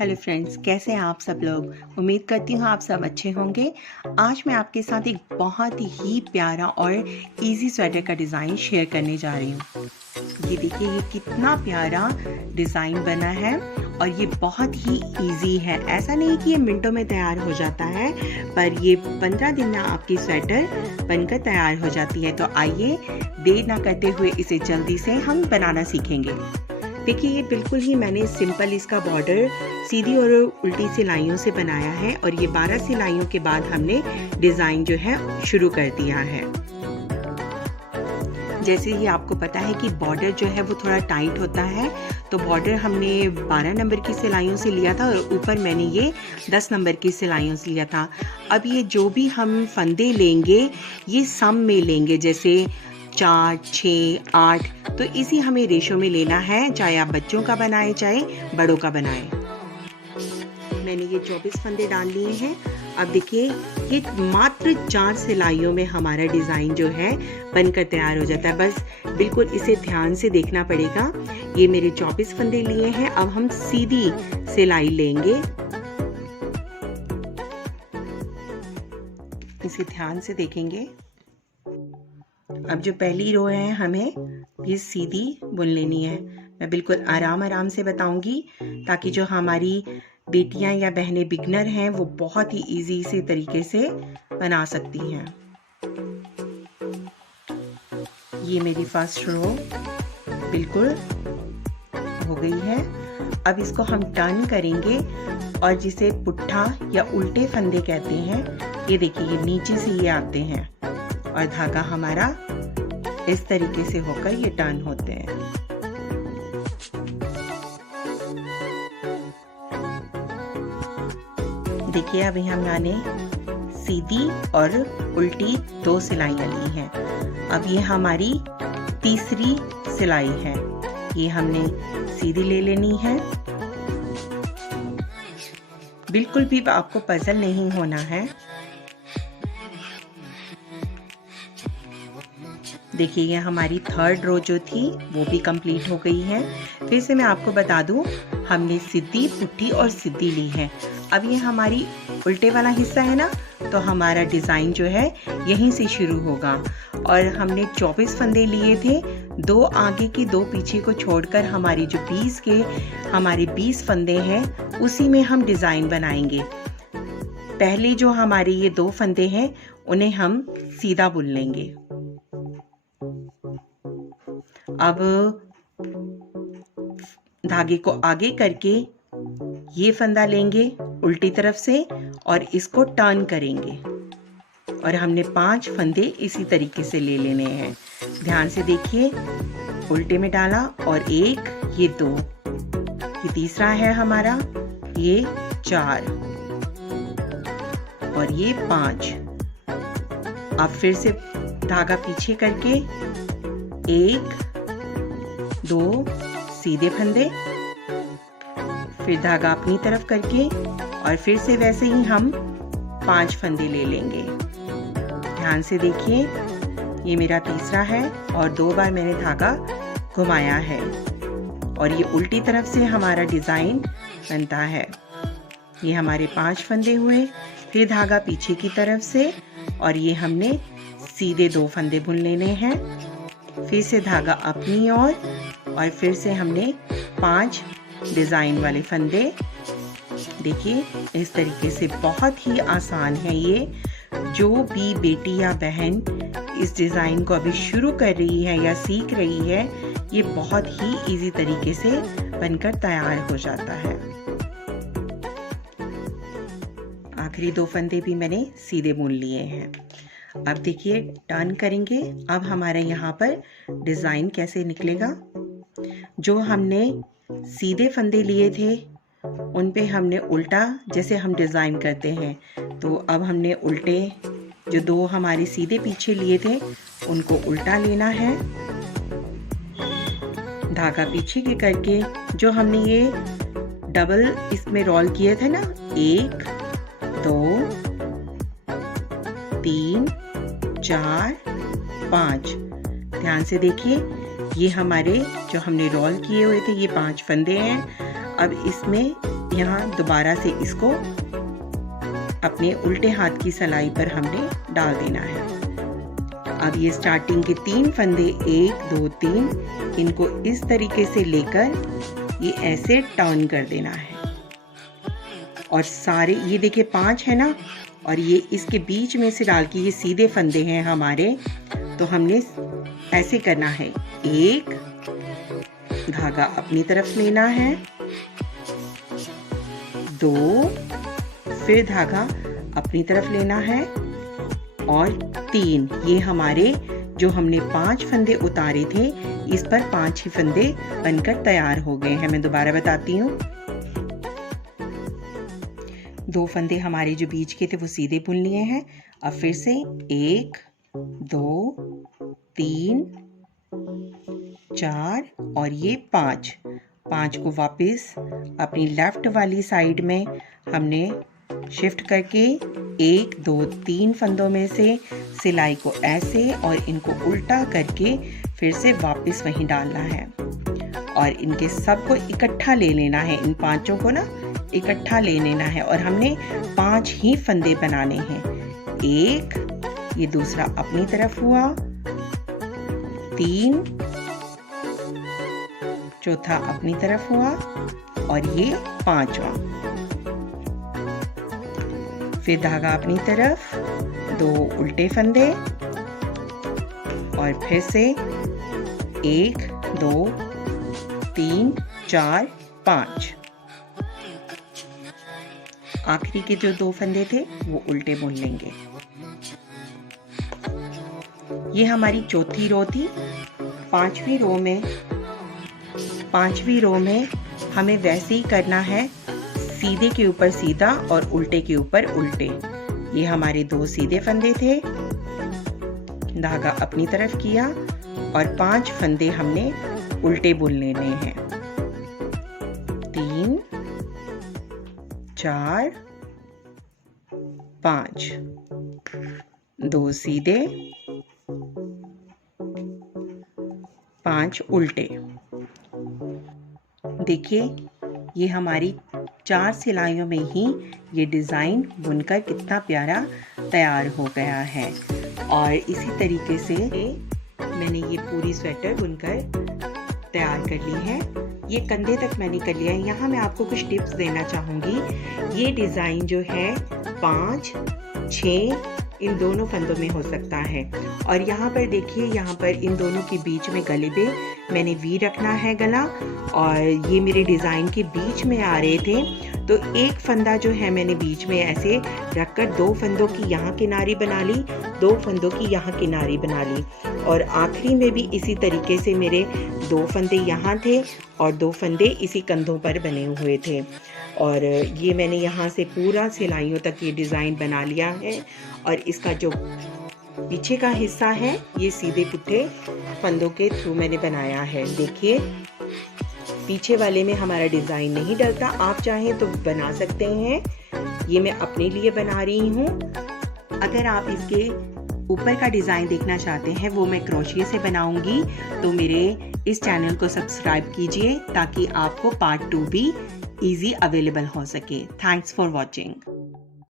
Hello friends, कैसे हैं आप सब लोग। उम्मीद करती हूँ आप सब अच्छे होंगे। आज मैं आपके साथ एक बहुत ही प्यारा और इजी स्वेटर का डिज़ाइन शेयर करने जा रही हूँ। ये देखिए, ये कितना प्यारा डिज़ाइन बना है और ये बहुत ही इजी है। ऐसा नहीं कि ये मिनटों में तैयार हो जाता है, पर ये 15 दिन में आपकी स्वेटर बनकर तैयार हो जाती है। तो आइए देर ना करते हुए इसे जल्दी से हम बनाना सीखेंगे। देखिए, ये बिल्कुल ही मैंने सिंपल इसका बॉर्डर सीधी और उल्टी सिलाइयों से बनाया है और ये 12 सिलाइयों के बाद हमने डिज़ाइन जो है शुरू कर दिया है। जैसे ही आपको पता है कि बॉर्डर जो है वो थोड़ा टाइट होता है, तो बॉर्डर हमने 12 नंबर की सिलाइयों से लिया था और ऊपर मैंने ये 10 नंबर की सिलाइयों से लिया था। अब ये जो भी हम फंदे लेंगे ये सम में लेंगे, जैसे 4, 6, 8, तो इसी हमें रेशो में लेना है, चाहे आप बच्चों का बनाएं चाहे बड़ों का बनाएं। मैंने ये 24 फंदे डाल लिए हैं। अब देखिए, ये मात्र 4 सिलाइयों में हमारा डिज़ाइन जो है बनकर तैयार हो जाता है। बस बिल्कुल इसे ध्यान से देखना पड़ेगा। ये मेरे 24 फंदे लिए हैं। अब हम सीधी सिलाई लेंगे, इसे ध्यान से देखेंगे। अब जो पहली रो है हमें ये सीधी बुन लेनी है। मैं बिल्कुल आराम आराम से बताऊंगी ताकि जो हमारी बेटियां या बहनें बिगनर हैं वो बहुत ही इजी से तरीके से बना सकती हैं। ये मेरी फर्स्ट रो बिल्कुल हो गई है। अब इसको हम टर्न करेंगे और जिसे पुट्ठा या उल्टे फंदे कहते हैं, ये देखिए, ये नीचे से ये आते हैं और धागा हमारा इस तरीके से होकर ये टर्न होते हैं। देखिए, अभी हमने सीधी और उल्टी 2 सिलाइयाँ ली हैं। अब ये हमारी तीसरी सिलाई है। ये हमने सीधी ले लेनी है। बिल्कुल भी आपको पजल नहीं होना है। देखिए, ये हमारी थर्ड रो जो थी वो भी कंप्लीट हो गई है। फिर से मैं आपको बता दूं, हमने सीधी, पुट्ठी और सीधी ली है। अब ये हमारी उल्टे वाला हिस्सा है ना, तो हमारा डिज़ाइन जो है यहीं से शुरू होगा। और हमने 24 फंदे लिए थे, 2 आगे के 2 पीछे को छोड़कर हमारी जो 20 फंदे हैं उसी में हम डिज़ाइन बनाएंगे। पहले जो हमारे ये 2 फंदे हैं उन्हें हम सीधा बुन लेंगे। अब धागे को आगे करके ये फंदा लेंगे उल्टी तरफ से और इसको टर्न करेंगे और हमने 5 फंदे इसी तरीके से ले लेने हैं। ध्यान से देखिए, उल्टे में डाला और 1, ये 2, ये तीसरा है हमारा, ये 4 और ये 5। अब फिर से धागा पीछे करके 1, 2 सीधे फंदे, फिर धागा अपनी तरफ करके और फिर से वैसे ही हम 5 फंदे ले लेंगे। ध्यान से देखिए, ये मेरा तीसरा है और 2 बार मैंने धागा घुमाया है और ये उल्टी तरफ से हमारा डिज़ाइन बनता है। ये हमारे 5 फंदे हुए। फिर धागा पीछे की तरफ से और ये हमने सीधे 2 फंदे बुन लेने हैं। फिर से धागा अपनी ओर और फिर से हमने 5 डिज़ाइन वाले फंदे। देखिए, इस तरीके से बहुत ही आसान है ये। जो भी बेटी या बहन इस डिज़ाइन को अभी शुरू कर रही है या सीख रही है, ये बहुत ही इजी तरीके से बनकर तैयार हो जाता है। आखिरी 2 फंदे भी मैंने सीधे बुन लिए हैं। अब देखिए, टर्न करेंगे। अब हमारे यहाँ पर डिज़ाइन कैसे निकलेगा। जो हमने सीधे फंदे लिए थे उन पे हमने उल्टा, जैसे हम डिज़ाइन करते हैं, तो अब हमने उल्टे जो 2 हमारे सीधे पीछे लिए थे उनको उल्टा लेना है। धागा पीछे के करके जो हमने ये डबल इसमें रोल किए थे ना, 1, 2, 3, 4, 5, ध्यान से देखिए, ये हमारे जो हमने रोल किए हुए थे ये 5 फंदे हैं। अब इसमें यहाँ दोबारा से इसको अपने उल्टे हाथ की सिलाई पर हमने डाल देना है। अब ये स्टार्टिंग के 3 फंदे 1 2 3 इनको इस तरीके से लेकर ये ऐसे टर्न कर देना है और सारे ये देखिए 5 है ना, और ये इसके बीच में से डाल के ये सीधे फंदे हैं हमारे, तो हमने ऐसे करना है। एक धागा अपनी तरफ लेना है, 2 फिर धागा अपनी तरफ लेना है और 3 ये हमारे जो हमने 5 फंदे उतारे थे इस पर 5 ही फंदे बनकर तैयार हो गए हैं। मैं दोबारा बताती हूँ। 2 फंदे हमारे जो बीच के थे वो सीधे बुन लिए हैं। अब फिर से 1 2 3 4 और ये 5 को वापस अपनी लेफ्ट वाली साइड में हमने शिफ्ट करके 1 2 3 फंदों में से सिलाई को ऐसे और इनको उल्टा करके फिर से वापस वहीं डालना है और इनके सबको इकट्ठा ले लेना है। इन 5 को ना इकट्ठा ले लेना है और हमने 5 ही फंदे बनाने हैं। 1 ये दूसरा अपनी तरफ हुआ, 3 चौथा अपनी तरफ हुआ और ये 5वां। फिर धागा अपनी तरफ, 2 उल्टे फंदे और फिर से 1 2 3 4 5। आखिरी के जो 2 फंदे थे वो उल्टे बुन लेंगे। ये हमारी चौथी रो थी। पांचवी रो में हमें वैसे ही करना है, सीधे के ऊपर सीधा और उल्टे के ऊपर उल्टे। ये हमारे 2 सीधे फंदे थे, धागा अपनी तरफ किया और 5 फंदे हमने उल्टे बुन लेने हैं। 3 4 5 2 सीधे 5 उल्टे। देखिए ये हमारी 4 सिलाइयों में ही ये डिज़ाइन बुनकर कितना प्यारा तैयार हो गया है। और इसी तरीके से मैंने ये पूरी स्वेटर बुनकर तैयार कर ली है। ये कंधे तक मैंने कर लिया है। यहाँ मैं आपको कुछ टिप्स देना चाहूँगी। ये डिज़ाइन जो है 5 6 इन दोनों फंदों में हो सकता है। और यहाँ पर देखिए, यहाँ पर इन दोनों के बीच में गले पे मैंने वी रखना है गला, और ये मेरे डिज़ाइन के बीच में आ रहे थे तो एक फंदा जो है मैंने बीच में ऐसे रखकर 2 फंदों की यहाँ किनारी बना ली, 2 फंदों की यहाँ किनारी बना ली, और आखिरी में भी इसी तरीके से मेरे 2 फंदे यहाँ थे और 2 फंदे इसी कंधों पर बने हुए थे। और ये मैंने यहाँ से पूरा सिलाइयों तक ये डिज़ाइन बना लिया है। और इसका जो पीछे का हिस्सा है ये सीधे पुट्ठे फंदों के थ्रू मैंने बनाया है। देखिए पीछे वाले में हमारा डिज़ाइन नहीं डलता, आप चाहें तो बना सकते हैं। ये मैं अपने लिए बना रही हूँ। अगर आप इसके ऊपर का डिज़ाइन देखना चाहते हैं वो मैं क्रोशिया से बनाऊंगी, तो मेरे इस चैनल को सब्सक्राइब कीजिए ताकि आपको पार्ट 2 भी ईजी अवेलेबल हो सके। Thanks for watching.